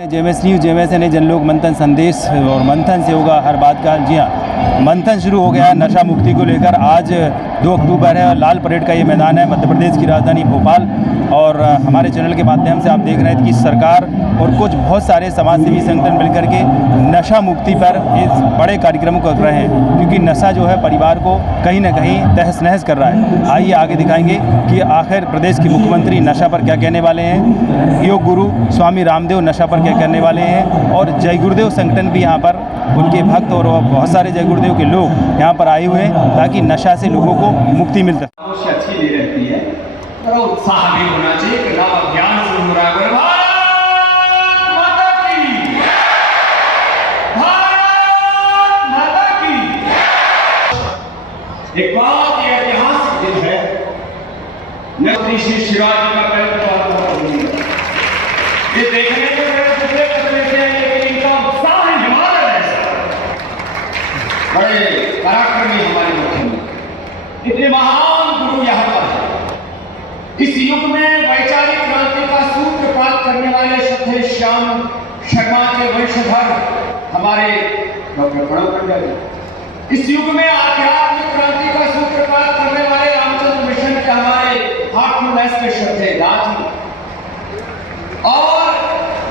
JMS news JMS यानी जनलोक मंथन संदेश और मंथन से होगा हर बात का। जी हाँ, मंथन शुरू हो गया है नशा मुक्ति को लेकर। आज 2 अक्टूबर है, लाल परेड का ये मैदान है मध्य प्रदेश की राजधानी भोपाल। और हमारे चैनल के माध्यम से आप देख रहे हैं कि सरकार और कुछ बहुत सारे समाजसेवी संगठन मिलकर के नशा मुक्ति पर इस बड़े कार्यक्रम को कर रहे हैं, क्योंकि नशा जो है परिवार को कहीं ना कहीं तहस नहस कर रहा है। आइए आगे दिखाएंगे कि आखिर प्रदेश के मुख्यमंत्री नशा पर क्या कहने वाले हैं, योग गुरु स्वामी रामदेव नशा पर क्या कहने वाले हैं, और जय गुरुदेव संगठन भी यहाँ पर उनके भक्त और बहुत सारे जय गुरुदेव के लोग यहाँ पर आए हुए हैं ताकि नशा से लोगों को मुक्ति मिल सके। अच्छी नहीं रहती है, थोड़ा उत्साह भी होना चाहिए कि नव अभियान शुरू हो रहा है। भारत माता की, भारत माता की। एक बात ये ऐतिहासिक दिन है, नदी श्री शिवाजी का ये देखने में पिछले पतले से लेकिन इनका उत्साह हिमालय जैसा, बड़े पराक्रमी हमारे मुख्यमंत्री, इतने महान गुरु यहाँ पर है। इस युग में वैचारिक क्रांति का सूत्रपात करने वाले श्रद्धेय श्याम शर्मा के वंशधर हमारे डॉक्टर प्रणव पंडित जी, इस युग में आध्यात्मिक क्रांति का सूत्रपात करने वाले रामचंद्र मिशन के हमारे हार्टफुलनेस के श्रद्धेय राज जी, और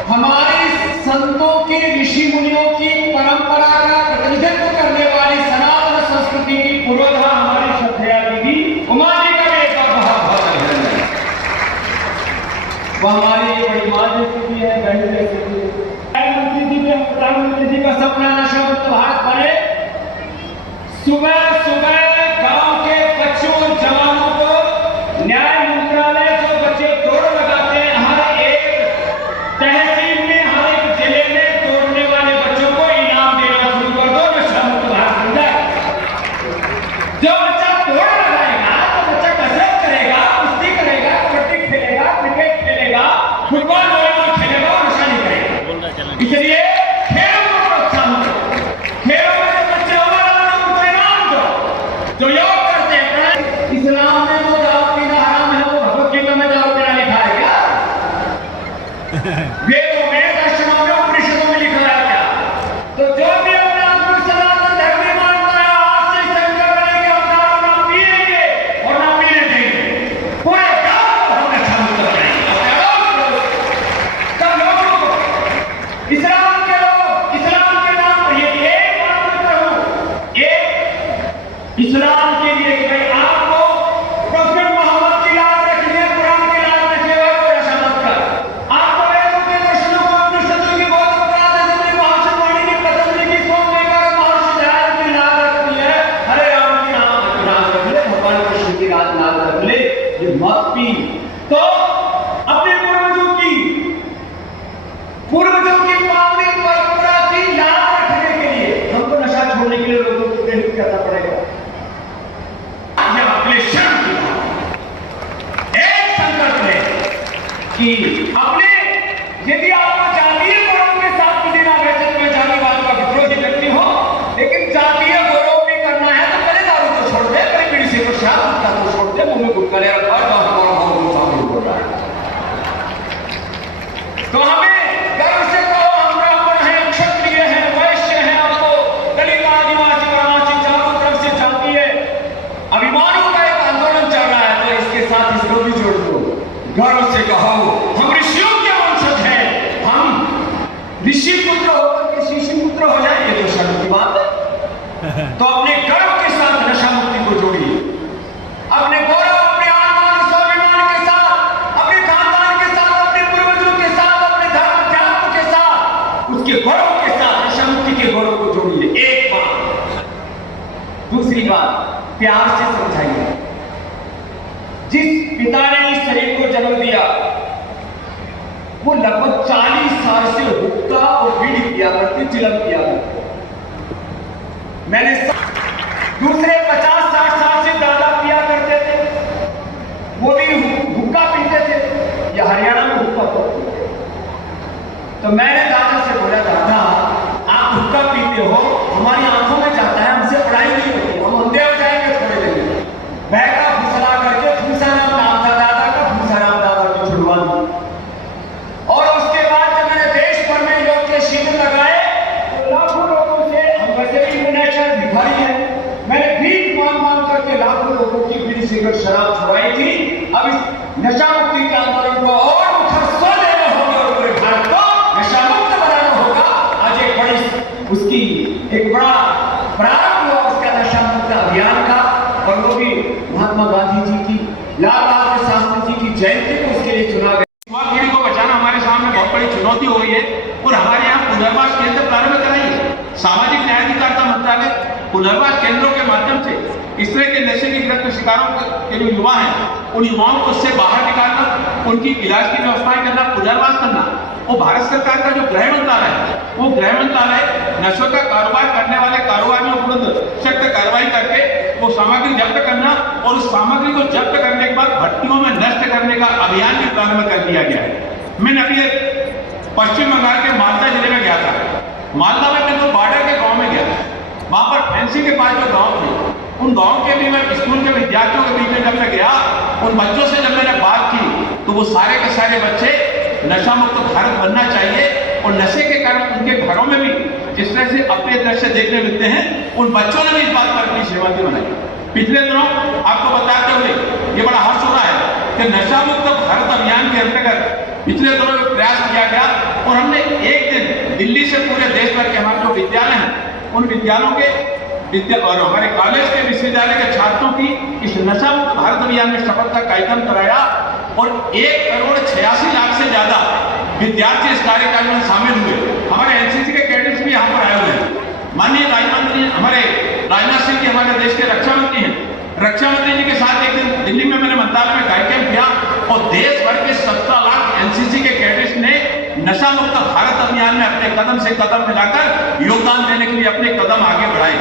हमारे संतों की ऋषि मुनियों की परंपरा का प्रतिनिधित्व करने वाली सनातन संस्कृति की पुरोधा हमारी श्रद्धेया दीदी उमा जी का भी एक बहुत है। वो हमारी बड़ी मां जैसी भी है, बहन जैसी भी है। प्रधानमंत्री जी ने प्रधानमंत्री जी का सपना नशा मुक्त भारत बने। सुबह सुबह गांव के बच्चों और जवानों को न्याय मंत्रालय जो बच्चे दौड़ लगाते हैं, हर एक तहसील में हर एक जिले में दौड़ने वाले बच्चों को इनाम देना शुरू कर दो, नशा मुक्त भारत बन जाए। जो बच्चा दौड़ लगाएगा तो बच्चा कसरत करेगा, कुश्ती करेगा, कबड्डी खेलेगा, क्रिकेट खेलेगा, फुटबॉल वॉलीबॉल खेलेगा और नशा नहीं करेगा। इसलिए खेलों को प्रोत्साहन करो, खेलों में जो बच्चे उनको इनाम दो। जो योग करते हैं, इस्लाम में तो दारू पीना हराम है, वो भगवत गीता में दारू पीना लिखा है क्या? वेदों में, दर्शनों में, उपनिषदों में लिखा है क्या? तो जो भी अपना सनातन धर्म में मानता है, आज से संकल्प करें कि हम दारू ना पिएंगे और ना पीने देंगे। पूरे गांव को हम नशा मुक्त करेंगे। सब लोगों को इस्लाम के लोग, इस्लाम के नाम पर ये एक बात मैं कहूं, एक इस्लाम के लिए कि भाई आपको प्रोफेट मोहम्मद की लाज रखनी है, कुरान की लाज रखनी है, कोई नशा मत कर। आपको वेदों के दर्शनों को, उपनिषदों की गौतम बुद्ध की, महर्षि वाणी की, पतंजलि की, सोमदेव महर्षि दयानंद की लाज रखनी है, हरे राम की नाम रख ले, भगवान कृष्ण की लाज रख ले, ये मत पी। तो अपने पूर्वजों की पावनी परंपरा की याद रखने के लिए हमको नशा छोड़ने के लिए लोगों को प्रेरित करना पड़ेगा। यह अपने शर्म की बात, एक संकल्प ले कि अपने, यदि आपको जातीय गौरव के साथ किसी ना वैसे में जातिवाद का विरोधी व्यक्ति हो, लेकिन जातीय गौरव भी करना है तो पहले दारू को छोड़ दे, पहले बीड़ी से को शराब गुटखा को छोड़ दे, मुंह में गुटखा ले रखा है, हो रहा है। तो हमें गर्व से कहो हम ब्राह्मण हैं, क्षत्रिय हैं, वैश्य हैं, आपको दलित, आदिवासी, ब्राह्मण चारों तरफ से जातीय अभिमानों का एक आंदोलन चल रहा है, तो इसके साथ इसको भी जोड़ दो। गर्व से कहो हम ऋषियों के वंशज हैं, हम ऋषि पुत्र होकर के शिशु पुत्र हो जाएंगे तो शर्म की बात है। तो अपने गर्व के साथ नशा मुक्ति को जोड़िए, अपने गौरव, अपने आत्मान, स्वाभिमान के साथ, अपने खानदान के साथ, अपने पूर्वजों के साथ, अपने धर्म अध्यात्म के साथ, उसके गौरव के साथ नशा मुक्ति के गौरव को जोड़िए। एक बात। दूसरी बात, प्यार से समझाइए। जिस पिता ने इस शरीर को जन्म दिया वो लगभग 40 साल से हुक्का और बीड़ी पिया करते, चिलम पिया करते। मैंने दूसरे 50-60 साल से दादा पिया करते थे, वो भी हुक्का पीते थे, या हरियाणा में हुक्का पीते थे। तो मैंने दादा से बोला, दादा आप हुक्का पीते हो, हमारी आंखों में जाता है, हमसे पढ़ाई नहीं होती, हम अंधे हो जाएंगे थोड़े दिन में। बहका फुसला करके फूसाराम नाम था दादा का, फूसाराम दादा को छुड़वा दिया। और उसके बाद जब मैंने देश भर नशा मुक्ति के आंदोलन को और मुखर देना होगा और पूरे भारत को नशा मुक्त बनाना होगा। आज एक बड़ी उसकी एक बड़ा प्रारंभ हुआ उसका नशा मुक्त अभियान का, और वो भी महात्मा गांधी जी की, लाल बहादुर शास्त्री जी की जयंती को उसके लिए चुना गया। युवा पीढ़ी को बचाना हमारे सामने बहुत बड़ी चुनौती हो गई है, और हमारे यहाँ पुनर्वास केंद्र प्रारंभ कराइए। सामाजिक न्याय अधिकारिता मंत्रालय पुनर्वास केंद्रों के माध्यम से इस तरह के नशे के गिरफ्त शिकारों के जो युवा हैं, उन युवाओं को उससे बाहर निकालना, उनकी इलाज की व्यवस्थाएं करना, पुनर्वास करना। वो भारत सरकार का जो गृह मंत्रालय है, वो गृह मंत्रालय नशों का कारोबार करने वाले कारोबारियों के विरुद्ध सख्त कार्रवाई करके वो सामग्री जब्त करना, और उस सामग्री को जब्त करने के बाद भट्टियों में नष्ट करने का अभियान भी प्रारंभ कर दिया गया है। मैंने अभी पश्चिम बंगाल के मालदा जिले में गया था। मालदा में मैं तो बॉर्डर के गांव में गया था। वहां पर फैंसी के पास जो गांव थे, उन गांव के भी मैं स्कूल के विद्यार्थियों के बीच में जब मैं गया, उन बच्चों से जब मैंने बात की, तो वो सारे के सारे बच्चे नशा मुक्त भारत बनना चाहिए, और नशे के कारण उनके घरों में भी जिस तरह से अपने दृश्य देखने मिलते हैं, उन बच्चों ने भी इस बात पर अपनी सहमति बनाई। पिछले दिनों आपको बताते हुए ये बड़ा हर्ष हो रहा है कि नशा मुक्त भारत अभियान के अंतर्गत पिछले दिनों में प्रयास किया गया, और हमने एक दिन दिल्ली से पूरे देश भर के हमारे जो विद्यालय हैं, उन विद्यालयों के और हमारे कॉलेज के विश्वविद्यालय के छात्रों की इस नशा मुक्त भारत अभियान में शपथ का कार्यक्रम कराया, और 1,86,00,000 से ज्यादा विद्यार्थी इस कार्यक्रम में शामिल हुए। हमारे एनसीसी के कैडेट्स भी यहाँ पर आए हुए हैं। माननीय राज्यमंत्री हमारे राजनाथ सिंह जी हमारे देश के रक्षा मंत्री हैं, रक्षा मंत्री जी के साथ एक दिन दिल्ली में मैंने मंत्रालय में कार्यक्रम किया, और देश भर के 17 लाख एनसीसी के कैडेट्स ने नशा मुक्त भारत अभियान में अपने कदम से कदम मिलाकर योगदान देने के लिए अपने कदम आगे बढ़ाए।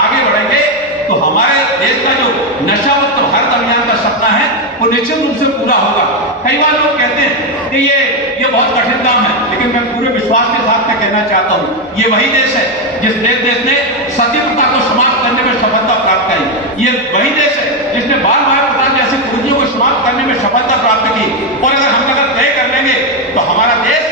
आगे बढ़ेंगे तो हमारे देश का जो नशा मुक्त भारत अभियान का सपना है, वो निश्चित रूप से पूरा होगा। कई बार लोग कहते हैं कि ये बहुत कठिन काम है, लेकिन मैं पूरे विश्वास के साथ मैं कहना चाहता हूँ, ये वही देश है जिस देश ने सती प्रथा को समाप्त करने में सफलता प्राप्त करी। ये वही देश है जिसने बाल प्रथा जैसी कुरीतियों को समाप्त करने में सफलता प्राप्त की। और अगर तय कर लेंगे तो हमारा देश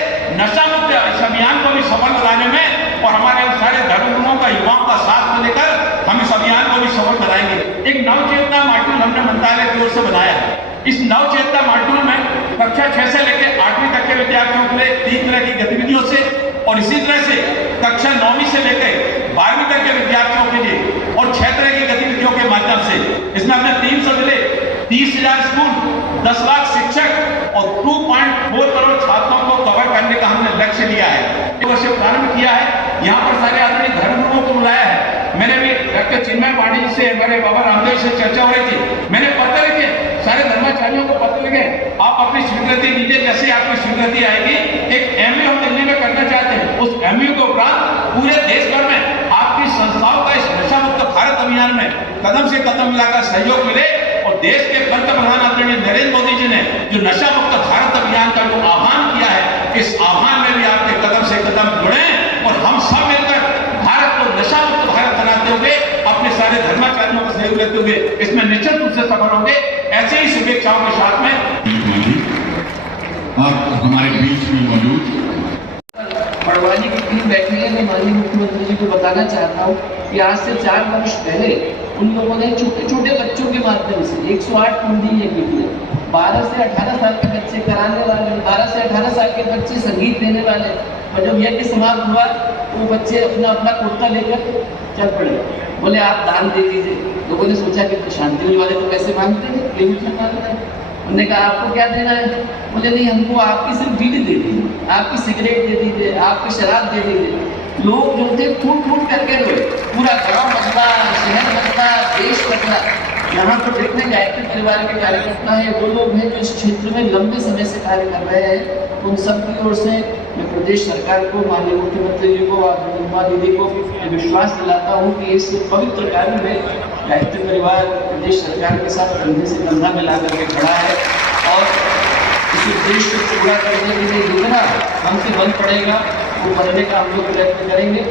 नशा मुक्त इस अभियान को भी सफल बनाने में, और हमारे सारे धर्मगुरुओं का, युवाओं का साथ लेकर हम इस अभियान को भी सफल बनाएंगे। एक नवचेतना मॉड्यूल हमने मंत्रालय की ओर से बनाया है। इस नवचेतना मॉड्यूल में कक्षा 6 से लेकर 8वीं तक के विद्यार्थियों के लिए 3 तरह की गतिविधियों से, और इसी तरह से कक्षा 9वीं से लेकर 12वीं तक के विद्यार्थियों के लिए और 6 तरह की गतिविधियों के माध्यम से, इसमें हमने 300 जिले, 30,000 स्कूल, 10 लाख शिक्षक और 2.4 करोड़ छात्रों को कवर करने का हमने लक्ष्य लिया है। वर्ष प्रारंभ किया है। यहाँ पर सारे आदमी धर्मगुरुओं को बुलाया है। मैंने भी डॉक्टर चिन्मय पांडे जी से, हमारे बाबा रामदेव से चर्चा हो रही थी। मैंने पत्र लिखे, सारे धर्माचार्यों को पत्र लिखे, आप अपनी स्वीकृति दीजिए। जैसे आपकी स्वीकृति आएगी, एक MU हम दिल्ली में करना चाहते हैं। उस MU के उपरांत पूरे देश भर में आपकी संस्थाओं का इस नशा मुक्त भारत अभियान में कदम से कदम मिलाकर सहयोग मिले, और देश के पंतप्रधान आदरणीय नरेंद्र मोदी जी ने जो नशा मुक्त भारत अभियान का जो आह्वान किया है, इस आह्वान में भी आपके कदम से कदम जुड़े, और हम सब मिलकर भारत को नशा मुक्त भारत बनाते हुए, अपने सारे धर्माचार्यों का सहयोग लेते हुए इसमें निश्चित रूप से सफल होंगे। ऐसे ही शुभेच्छाओं के साथ में आप हमारे बीच में मौजूद बड़वानी की टीम बैठी है। मैं माननीय मुख्यमंत्री जी को बताना चाहता हूँ कि आज से 4 वर्ष पहले उन लोगों ने छोटे छोटे बच्चों के माध्यम से 108 कुंडी ये की थी। 12 से 18 साल के बच्चे कराने वाले, 12 से 18 साल के बच्चे संगीत देने वाले, और जब यज्ञ समाप्त हुआ वो बच्चे अपना अपना कुर्ता लेकर चल पड़े, बोले आप दान दे दीजिए। लोगों ने सोचा कि शांति वाले तो पैसे मांगते हैं, ये भी मांगता है। उन्होंने कहा आपको क्या देना है? बोले नहीं, हमको आपकी सिर्फ बीड़ी दे दीजिए, आपकी सिगरेट दे दीजिए, आपकी शराब दे दीजिए। लोग जो थे फूट फूट करके रोए, पूरा गांव बदला, शहर बदला, देश बदला। यहाँ पर जितने गायत्री परिवार के कार्यकर्ता हैं, वो लोग हैं जो इस क्षेत्र में लंबे समय से कार्य कर रहे हैं। उन सब की ओर से मैं प्रदेश सरकार को, माननीय मुख्यमंत्री जी को और उमा दीदी को विश्वास दिलाता हूँ कि इस पवित्र कार्य में गायत्री परिवार प्रदेश सरकार के साथ कंधे से कंधा मिला करके खड़ा है, और इस उद्देश्य को पूरा करने के लिए जितना हमसे बल पड़ेगा वो करने का हम लोग प्रयत्न करेंगे।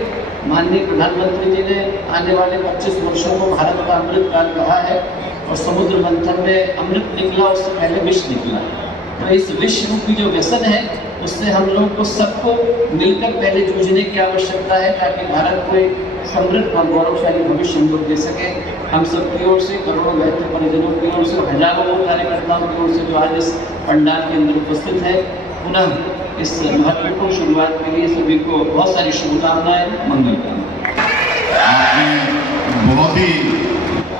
माननीय प्रधानमंत्री जी ने आने वाले 25 वर्षों को भारत का अमृत काल कहा है, और समुद्र मंथन में अमृत निकला, उससे पहले विष निकला। तो इस विश्व रूपी जो व्यसन है उससे हम लोग को सबको मिलकर पहले जूझने की आवश्यकता है, ताकि भारत को एक समृद्ध और गौरवशाली भविष्य हम लोग दे सके। हम सब की ओर से, करोड़ों बहत्तर परिजनों की ओर से, हजारों कार्यकर्ताओं की ओर से जो आज इस पंडाल के अंदर उपस्थित है, पुनः इस महत्वपूर्ण शुरुआत के लिए सभी को बहुत सारी शुभकामनाएं, मंगल कामनाएं। आपने बहुत ही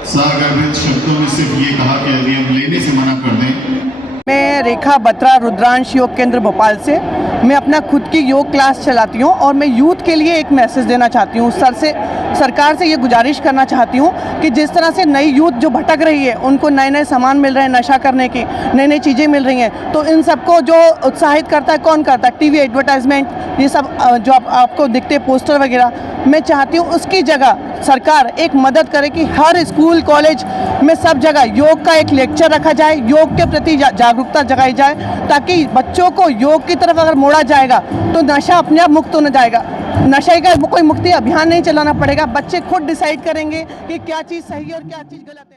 सागर्भित शब्दों में सिर्फ ये कहा कि यदि हम लेने से मना कर दें। मैं रेखा बत्रा रुद्रांश योग केंद्र भोपाल से। मैं अपना खुद की योग क्लास चलाती हूँ और मैं यूथ के लिए एक मैसेज देना चाहती हूँ। सरकार से ये गुजारिश करना चाहती हूँ कि जिस तरह से नई यूथ जो भटक रही है, उनको नए नए सामान मिल रहे हैं नशा करने की, नई नई चीज़ें मिल रही हैं, तो इन सबको जो उत्साहित करता है, कौन करता है? टीवी एडवर्टाइजमेंट, ये सब जो आपको दिखते पोस्टर वगैरह। मैं चाहती हूँ उसकी जगह सरकार एक मदद करे कि हर स्कूल कॉलेज में सब जगह योग का एक लेक्चर रखा जाए, योग के प्रति जागरूकता जगाई जाए, ताकि बच्चों को योग की तरफ अगर मोड़ा जाएगा तो नशा अपने आप मुक्त होने जाएगा। नशे का कोई मुक्ति अभियान नहीं चलाना पड़ेगा, बच्चे खुद डिसाइड करेंगे कि क्या चीज़ सही है और क्या चीज़ गलत है।